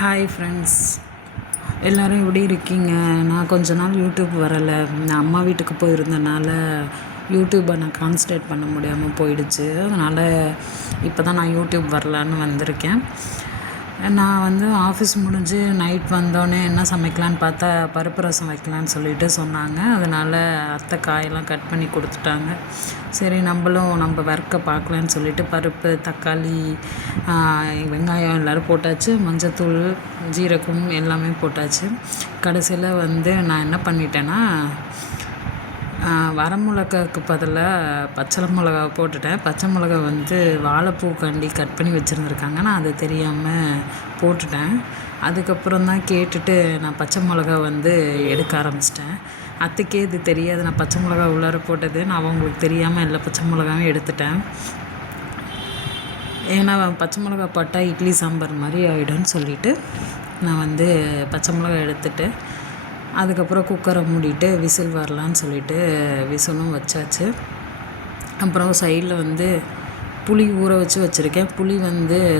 Hi friends, எல்லோரும் எப்படி இருக்கீங்க? நான் கொஞ்ச நாள் யூடியூப் வரலை. நான் அம்மா வீட்டுக்கு போயிருந்தனால யூடியூப்பை நான் கான்சன்ட்ரேட் பண்ண முடியாமல் போயிடுச்சு. அதனால் இப்போ தான் நான் யூடியூப் வரலான்னு வந்திருக்கேன். நான் ஆஃபீஸ் முடிஞ்சு நைட் வந்தோடனே என்ன சமைக்கலான்னு பார்த்தா பருப்பு ரசம் வைக்கலான்னு சொல்லிட்டு சொன்னாங்க. அதனால் அத்தை காயெல்லாம் கட் பண்ணி கொடுத்துட்டாங்க. சரி, நம்ம ஒர்க்கை பார்க்கலான்னு சொல்லிட்டு பருப்பு, தக்காளி, வெங்காயம் எல்லோரும் போட்டாச்சு. மஞ்சத்தூள், ஜீரகம் எல்லாமே போட்டாச்சு. கடைசியில் நான் என்ன பண்ணிட்டேன்னா, வரமிளகாவுக்கு பதிலாக பச்சை மிளகா போட்டுட்டேன். பச்சை மிளகா வாழைப்பூக்காண்டி கட் பண்ணி வச்சுருந்துருக்காங்க. நான் அது தெரியாமல் போட்டுட்டேன். அதுக்கப்புறம் தான் கேட்டுட்டு நான் பச்சை மிளகா எடுக்க ஆரம்பிச்சிட்டேன். அத்தைக்கே இது தெரியாது, நான் பச்சை மிளகா உள்ளார போட்டது. நான் அவங்களுக்கு தெரியாமல் எல்லா பச்சை மிளகாவும் எடுத்துட்டேன். ஏன்னா பச்சை மிளகா போட்டால் இட்லி சாம்பார் மாதிரி ஆகிடும்னு சொல்லிவிட்டு நான் பச்சை மிளகா எடுத்துட்டு அதுக்கப்புறம் குக்கரை மூடிட்டு விசில் வரலான்னு சொல்லிட்டு விசிலும் வச்சாச்சு. அப்புறம் சைடில் புளி ஊற வச்சுருக்கேன். புளி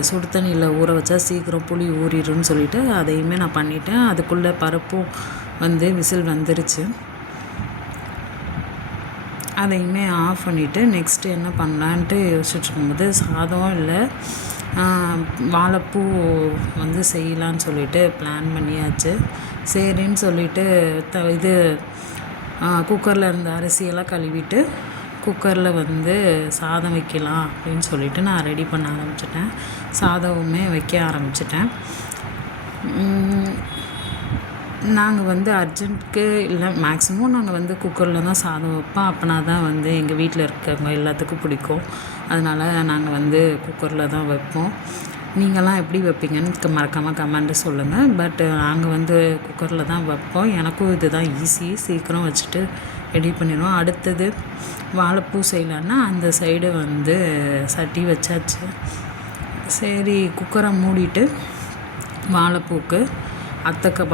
சுடு தண்ணியில் ஊற வச்சா சீக்கிரம் புளி ஊறிடும்னு சொல்லிவிட்டு அதையுமே நான் பண்ணிட்டேன். அதுக்குள்ளே பருப்பும் விசில் வந்துருச்சு. அதையுமே ஆஃப் பண்ணிவிட்டு நெக்ஸ்ட்டு என்ன பண்ணலான்ட்டு யோசிச்சுட்ருக்கும்போது சாதம் இல்லை, வாழைப்பூ செய்யலான்னு சொல்லிட்டு பிளான் பண்ணியாச்சு. சரின்னு சொல்லிட்டு இது குக்கரில் இருந்த அரிசியெல்லாம் கழுவிட்டு குக்கரில் சாதம் வைக்கலாம் அப்படின்னு சொல்லிட்டு நான் ரெடி பண்ண ஆரம்பிச்சிட்டேன். சாதமுமே வைக்க ஆரம்பிச்சிட்டேன். நாங்கள் அர்ஜென்ட்டுக்கு இல்லை, மேக்ஸிமம் நாங்கள் குக்கரில் தான் சாதம் வைப்போம். அப்போனா தான் எங்கள் வீட்டில் இருக்கவங்க எல்லாத்துக்கும் பிடிக்கும். அதனால் நாங்கள் குக்கரில் தான் வைப்போம். நீங்கள்லாம் எப்படி வைப்பீங்கன்னு மறக்காமல் கமெண்ட்டு சொல்லுங்கள். பட் நாங்கள் குக்கரில் தான் வைப்போம். எனக்கும் இது தான் ஈஸி, சீக்கிரம் வச்சுட்டு ரெடி பண்ணிடுவோம். அடுத்தது வாழைப்பூ செய்யலான்னா அந்த சைடு சட்டி வச்சாச்சு. சரி, குக்கரை மூடிட்டு வாழைப்பூக்கு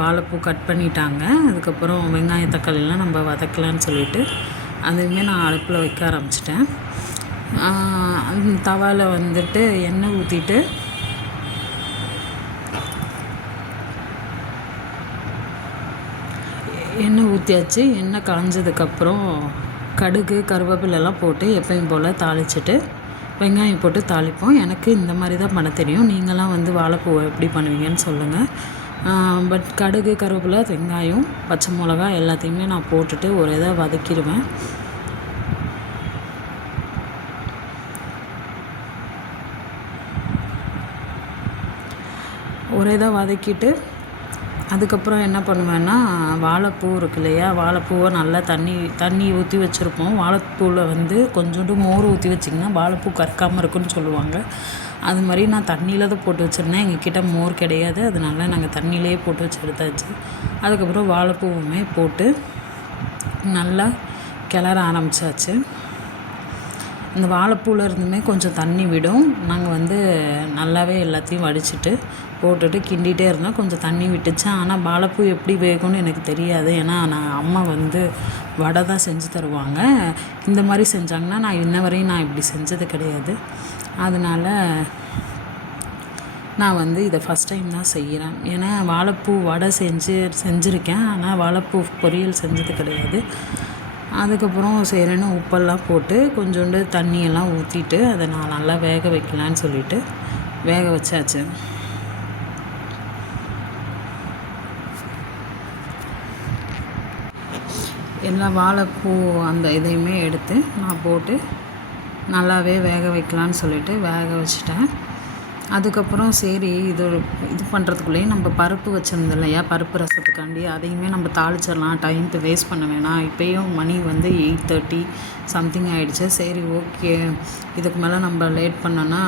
வாழைப்பூ கட் பண்ணிட்டாங்க. அதுக்கப்புறம் வெங்காயம் தக்காளிலாம் நம்ம வதக்கலான்னு சொல்லிட்டு அதையுமே நான் அடுப்பில் வைக்க ஆரம்பிச்சிட்டேன். தவாவில் எண்ணெய் ஊற்றிட்டு எண்ணெய் ஊற்றியாச்சு. எண்ணெய் காஞ்சதுக்கப்புறம் கடுகு, கருவேப்பிலெல்லாம் போட்டு எப்பயும் போல் தாளிச்சிட்டு வெங்காயம் போட்டு தாளிப்போம். எனக்கு இந்த மாதிரி தான் பண்ண தெரியும். நீங்களாம் வாழைப்பூ எப்படி பண்ணுவீங்கன்னு சொல்லுங்கள். பட் கடுகு, கருவேப்பிலை, வெங்காயம், பச்சை மிளகா எல்லாத்தையுமே நான் போட்டுட்டு ஒரு இதை வதக்கிடுவேன். ஒரு இதை வதக்கிட்டு அதுக்கப்புறம் என்ன பண்ணுவேன்னா, வாழைப்பூ இருக்கு இல்லையா, வாழைப்பூவை நல்லா தண்ணி ஊற்றி வச்சுருப்போம். வாழைப்பூவில் கொஞ்சோண்டு மோர் ஊற்றி வச்சிங்கன்னா வாழைப்பூ கறக்காமல் இருக்குன்னு சொல்லுவாங்க. அது மாதிரி நான் தண்ணியில் தான் போட்டு வச்சுருந்தேன். எங்ககிட்ட மோர் கிடையாது, அதனால நாங்கள் தண்ணியிலே போட்டு வச்சு எடுத்தாச்சு. அதுக்கப்புறம் வாழைப்பூவுமே போட்டு நல்லா கிளற ஆரம்பித்தாச்சு. இந்த வாழைப்பூவில் இருந்துமே கொஞ்சம் தண்ணி விடும். நாங்கள் நல்லாவே எல்லாத்தையும் வடிச்சிட்டு போட்டுட்டு கிண்டிகிட்டே இருந்தோம். கொஞ்சம் தண்ணி விட்டுச்சு. ஆனால் வாழைப்பூ எப்படி வேகும்னு எனக்கு தெரியாது. ஏன்னா அம்மா வடை தான் செஞ்சு தருவாங்க. இந்த மாதிரி செஞ்சாங்கன்னா நான் இன்ன வரையும் நான் இப்படி செஞ்சது கிடையாது. அதனால் நான் இதை ஃபஸ்ட் டைம் தான் செய்கிறேன். ஏன்னா வாழைப்பூ வடை செஞ்சுருக்கேன், ஆனால் வாழைப்பூ பொரியல் செஞ்சது கிடையாது. அதுக்கப்புறம் சரின்னு உப்பெல்லாம் போட்டு கொஞ்சோண்டு தண்ணியெல்லாம் ஊற்றிட்டு அதை நான் நல்லா வேக வைக்கலான்னு சொல்லிட்டு வேக வச்சாச்சு. எல்லா வாழைப்பூ அந்த இதையுமே எடுத்து நான் போட்டு நல்லாவே வேக வைக்கலான்னு சொல்லிட்டு வேக வச்சிட்டேன். அதுக்கப்புறம் சரி, இது பண்ணுறதுக்குள்ளேயே நம்ம பருப்பு வச்சுருந்தோம் இல்லையா, பருப்பு ரசத்துக்காண்டி அதையுமே நம்ம தாளிச்சிடலாம். டைமுக்கு வேஸ்ட் பண்ண வேணாம். இப்போயும் மணி 8:30 சம்திங் ஆகிடுச்சு. சரி, ஓகே, இதுக்கு மேலே நம்ம லேட் பண்ணோன்னா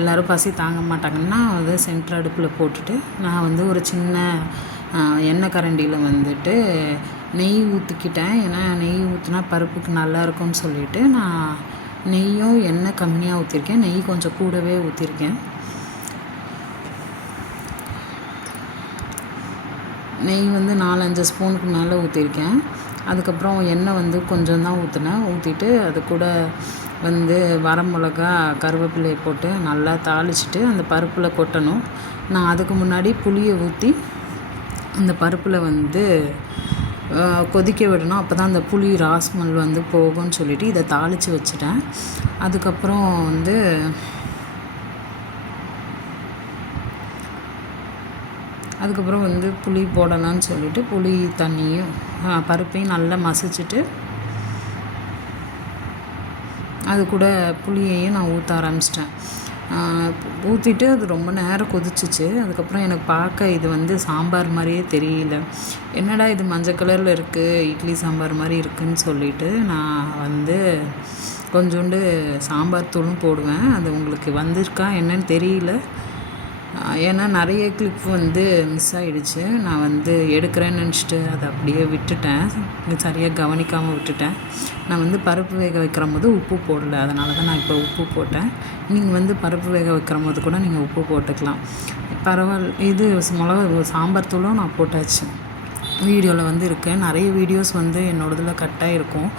எல்லோரும் பசி தாங்க மாட்டாங்கன்னா சென்டர் அடுப்பில் போட்டுட்டு நான் ஒரு சின்ன எண்ணெய் கரண்டியில் நெய் ஊற்றிக்கிட்டேன். ஏன்னா நெய் ஊற்றினா பருப்புக்கு நல்லாயிருக்கும்னு சொல்லிவிட்டு நான் நெய்யும் எண்ணெய் கம்மியாக ஊற்றிருக்கேன், நெய் கொஞ்சம் கூடவே ஊற்றிருக்கேன். நெய் 4-5 ஸ்பூனுக்கு மேலே ஊற்றிருக்கேன். அதுக்கப்புறம் எண்ணெய் கொஞ்சம் தான் ஊற்றினேன். ஊற்றிட்டு அது கூட வரமிளகா, கருவேப்பிலையை போட்டு நல்லா தாளிச்சிட்டு அந்த பருப்பில் கொட்டணும். நான் அதுக்கு முன்னாடி புளியை ஊற்றி அந்த பருப்பில் வந்து கொதிக்க விடணும். அப்போ தான் அந்த புளி ராஸ்மல் வந்து போகும்னு சொல்லிவிட்டு இதை தாளித்து வச்சுட்டேன். அதுக்கப்புறம் வந்து புளி போடலான்னு சொல்லிவிட்டு புளி தண்ணியும் பருப்பையும் நல்லா மசிச்சுட்டு அது கூட புளியையும் நான் ஊற்ற ஆரம்பிச்சிட்டேன். ஊற்றிட்டு அது ரொம்ப நேரம் கொதிச்சிச்சு. அதுக்கப்புறம் எனக்கு பார்க்க இது வந்து சாம்பார் மாதிரியே தெரியல. என்னடா இது மஞ்சள் கலரில் இருக்குது, இட்லி சாம்பார் மாதிரி இருக்குதுன்னு சொல்லிவிட்டு நான் வந்து கொஞ்சோண்டு சாம்பார் தூளும் போடுவேன். அது உங்களுக்கு வந்திருக்கா என்னன்னு தெரியல. ஏன்னா நிறைய கிளிப் வந்து மிஸ் ஆகிடுச்சு. நான் வந்து எடுக்கிறேன்னு நினச்சிட்டு அதை அப்படியே விட்டுட்டேன். சரியாக கவனிக்காமல் விட்டுட்டேன். நான் வந்து பருப்பு வேக வைக்கிற போது உப்பு போடலை. அதனால தான் நான் இப்போ உப்பு போட்டேன். நீங்கள் வந்து பருப்பு வேக வைக்கிற போது கூட நீங்கள் உப்பு போட்டுக்கலாம். பரவாயில்ல. இது சாம்பார் தூளும் நான் போட்டாச்சு. வீடியோவில் வந்து இருக்கேன். நிறைய வீடியோஸ் வந்து என்னோடதில் கட்டாக இருக்கும்.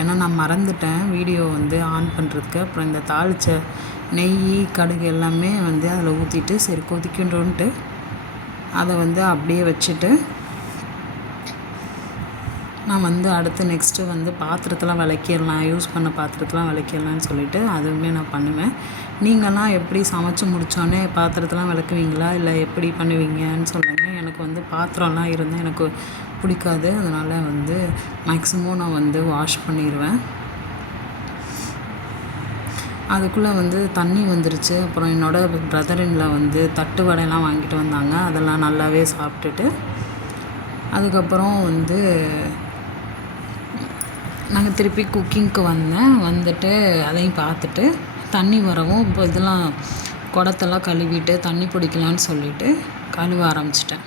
ஏன்னா நான் மறந்துட்டேன் வீடியோ வந்து ஆன் பண்ணுறதுக்கு. அப்புறம் இந்த தாளித்த நெய் கடுகு எல்லாமே வந்து அதில் ஊற்றிட்டு சரி கொதிக்கணுன்ட்டு அதை வந்து அப்படியே வச்சுட்டு நான் வந்து அடுத்து நெக்ஸ்ட்டு வந்து பாத்திரத்தெலாம் விளக்கிடலாம், யூஸ் பண்ண பாத்திரத்தெலாம் விளக்கிடலான்னு சொல்லிவிட்டு அதுவுமே நான் பண்ணுவேன். நீங்கள்லாம் எப்படி சமைச்சு முடித்தோடனே பாத்திரத்தெலாம் விளக்குவீங்களா இல்லை எப்படி பண்ணுவீங்கன்னு சொல்லுங்கள். எனக்கு வந்து பாத்திரம்லாம் இருந்தால் எனக்கு பிடிக்காது. அதனால் வந்து மேக்ஸிமம் நான் வந்து வாஷ் பண்ணிடுவேன். அதுக்குள்ளே வந்து தண்ணி வந்துருச்சு. அப்புறம் என்னோடய பிரதரின்ல வந்து தட்டு வடையெல்லாம் வாங்கிட்டு வந்தாங்க. அதெல்லாம் நல்லாவே சாப்பிட்டுட்டு அதுக்கப்புறம் வந்து நாங்கள் திருப்பி குக்கிங்க்கு வந்துட்டு அதையும் பார்த்துட்டு தண்ணி வரவும் இப்போ இதெல்லாம் குடத்தெல்லாம் கழுவிட்டு தண்ணி பிடிக்கலான்னு சொல்லிவிட்டு கழுவ ஆரம்பிச்சிட்டேன்.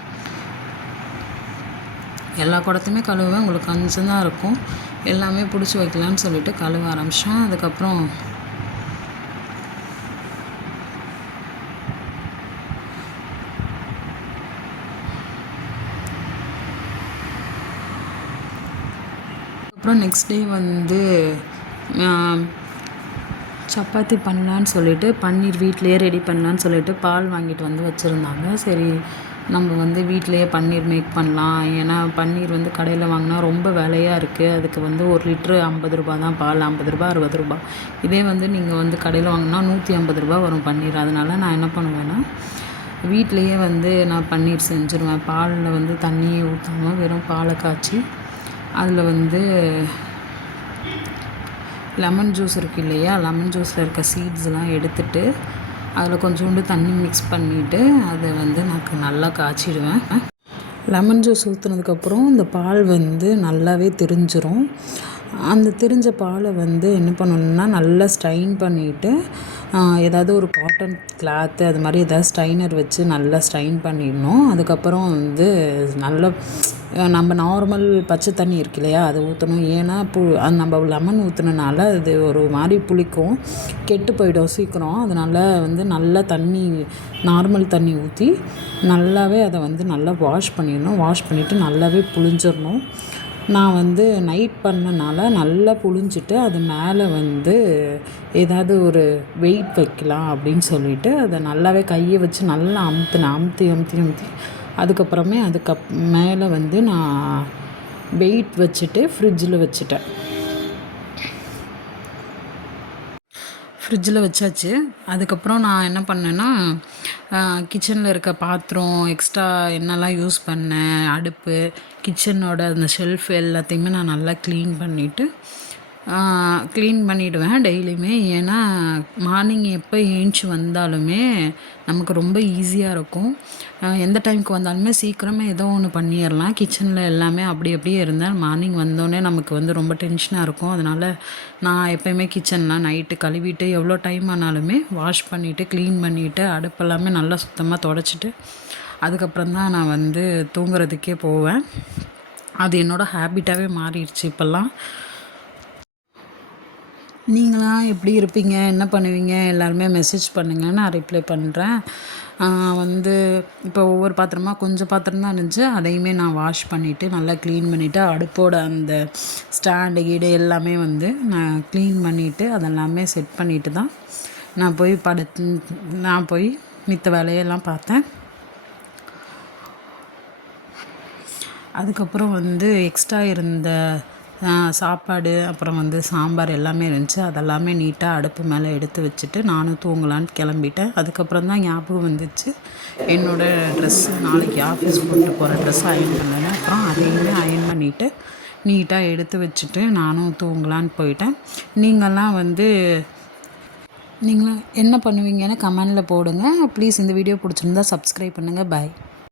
எல்லா குடத்தையுமே கழுவுவேன். உங்களுக்கு கொஞ்சம் தான் இருக்கும். எல்லாமே பிடிச்சி வைக்கலான்னு சொல்லிவிட்டு கழுவ ஆரம்பித்தேன். அதுக்கப்புறம் நெக்ஸ்ட் டே வந்து சப்பாத்தி பண்ணலான்னு சொல்லிவிட்டு பன்னீர் வீட்டிலையே ரெடி பண்ணலான்னு சொல்லிவிட்டு பால் வாங்கிட்டு வந்து வச்சுருந்தாங்க. சரி நம்ம வந்து வீட்டிலையே பன்னீர் மேக் பண்ணலாம். ஏன்னா பன்னீர் வந்து கடையில் வாங்கினா ரொம்ப விலையாக இருக்குது. அதுக்கு வந்து 1 லிட்ரு 50 ரூபா தான் பால், 50 ரூபா 60 ரூபா. இதே வந்து நீங்கள் வந்து கடையில் வாங்கினா 150 ரூபா வரும் பன்னீர். அதனால் நான் என்ன பண்ணுவேன்னா வீட்டிலையே வந்து நான் பன்னீர் செஞ்சுருவேன். பாலில் வந்து தண்ணியே ஊற்றாமல் வெறும் பாலை காய்ச்சி அதில் வந்து லெமன் ஜூஸ் இருக்குது இல்லையா, லெமன் ஜூஸில் இருக்க சீட்ஸ்லாம் எடுத்துட்டு அதில் கொஞ்சோண்டு தண்ணி மிக்ஸ் பண்ணிவிட்டு அதை வந்து நான் நல்லா காய்ச்சிடுவேன். லெமன் ஜூஸ் ஊற்றுனதுக்கப்புறம் இந்த பால் வந்து நல்லாவே திரிஞ்சிரும். அந்த திரிஞ்ச பாலை வந்து என்ன பண்ணணும்னா நல்லா ஸ்ட்ரைன் பண்ணிவிட்டு ஏதாவது ஒரு காட்டன் கிளாத்து அது மாதிரி ஏதாவது ஸ்ட்ரைனர் வச்சு நல்லா ஸ்ட்ரைன் பண்ணிடணும். அதுக்கப்புறம் வந்து நல்லா நம்ம நார்மல் பச்சை தண்ணி இருக்கு இல்லையா அதை ஊற்றணும். ஏன்னா நம்ம லெமன் ஊற்றுனனால அது ஒரு மாதிரி புளிக்கும், கெட்டு போயிடும் சீக்கிரம். அதனால் வந்து நல்லா தண்ணி நார்மல் தண்ணி ஊற்றி நல்லாவே அதை வந்து நல்லா வாஷ் பண்ணிடணும். வாஷ் பண்ணிவிட்டு நல்லாவே புளிஞ்சிடணும். நான் வந்து நைட் பண்ணனால நல்லா புளிஞ்சிட்டு அது மேலே வந்து ஏதாவது ஒரு வெயிட் வைக்கலாம் அப்படின்னு சொல்லிவிட்டு அதை நல்லாவே கையை வச்சு நல்லா அமுத்தி அதுக்கப்புறமே மேலே வந்து நான் வெயிட் வச்சுட்டு ஃப்ரிட்ஜில் வச்சுட்டேன். ஃப்ரிட்ஜில் வச்சாச்சு. அதுக்கப்புறம் நான் என்ன பண்ணேன்னா கிச்சனில் இருக்க பாத்திரம் எக்ஸ்ட்ரா என்னெல்லாம் யூஸ் பண்ணேன், அடுப்பு, கிச்சனோட அந்த ஷெல்ஃப் எல்லாத்தையுமே நான் நல்லா க்ளீன் பண்ணிவிடுவேன் டெய்லியுமே. ஏன்னா மார்னிங் எப்போ ஏஞ்சி வந்தாலுமே நமக்கு ரொம்ப ஈஸியாக இருக்கும். எந்த டைமுக்கு வந்தாலுமே சீக்கிரமே ஏதோ ஒன்று பண்ணிடலாம். கிச்சனில் எல்லாமே அப்படியே இருந்தால் மார்னிங் வந்தோடனே நமக்கு வந்து ரொம்ப டென்ஷனாக இருக்கும். அதனால் நான் எப்போயுமே கிச்சன்லாம் நைட்டு கழுவிட்டு எவ்வளோ டைம் ஆனாலுமே வாஷ் பண்ணிவிட்டு க்ளீன் பண்ணிவிட்டு அடுப்பெல்லாமே நல்லா சுத்தமாக தொடச்சிட்டு அதுக்கப்புறம் தான் நான் வந்து தூங்குறதுக்கே போவேன். அது என்னோடய ஹேபிட்டாகவே மாறிடுச்சு இப்போல்லாம். நீங்களாம் எப்படி இருப்பீங்க, என்ன பண்ணுவீங்க, எல்லாருமே மெசேஜ் பண்ணுங்கள், நான் ரிப்ளை பண்ணுறேன். வந்து இப்போ ஒவ்வொரு பாத்திரமாக கொஞ்சம் பாத்திரம் தான் இருந்துச்சு. அதையுமே நான் வாஷ் பண்ணிவிட்டு நல்லா க்ளீன் பண்ணிவிட்டு அடுப்போட அந்த ஸ்டாண்டு கீடு எல்லாமே வந்து நான் க்ளீன் பண்ணிவிட்டு அதெல்லாமே செட் பண்ணிவிட்டு தான் நான் போய் மித்த வேலையெல்லாம் பார்த்தேன். அதுக்கப்புறம் வந்து எக்ஸ்ட்ரா இருந்த சாப்பாடு அப்புறம் வந்து சாம்பார் எல்லாமே இருந்துச்சு. அதெல்லாமே நீட்டாக அடுப்பு மேலே எடுத்து வச்சுட்டு நானும் தூங்கலான்னு கிளம்பிட்டேன். அதுக்கப்புறம் தான் ஞாபகம் வந்துச்சு என்னோடய ட்ரெஸ்ஸு நாளைக்கு ஆஃபீஸ் போட்டு போகிற ட்ரெஸ் அயர்ன் பண்ணேன்னு. அப்புறம் அதையுமே அயர்ன் பண்ணிவிட்டு நீட்டாக எடுத்து வச்சுட்டு நானும் தூங்கலான்னு போயிட்டேன். நீங்கள்லாம் வந்து நீங்களாம் என்ன பண்ணுவீங்கன்னு கமெண்டில் போடுங்க. ப்ளீஸ் இந்த வீடியோ பிடிச்சிருந்தா சப்ஸ்கிரைப் பண்ணுங்கள். பாய்.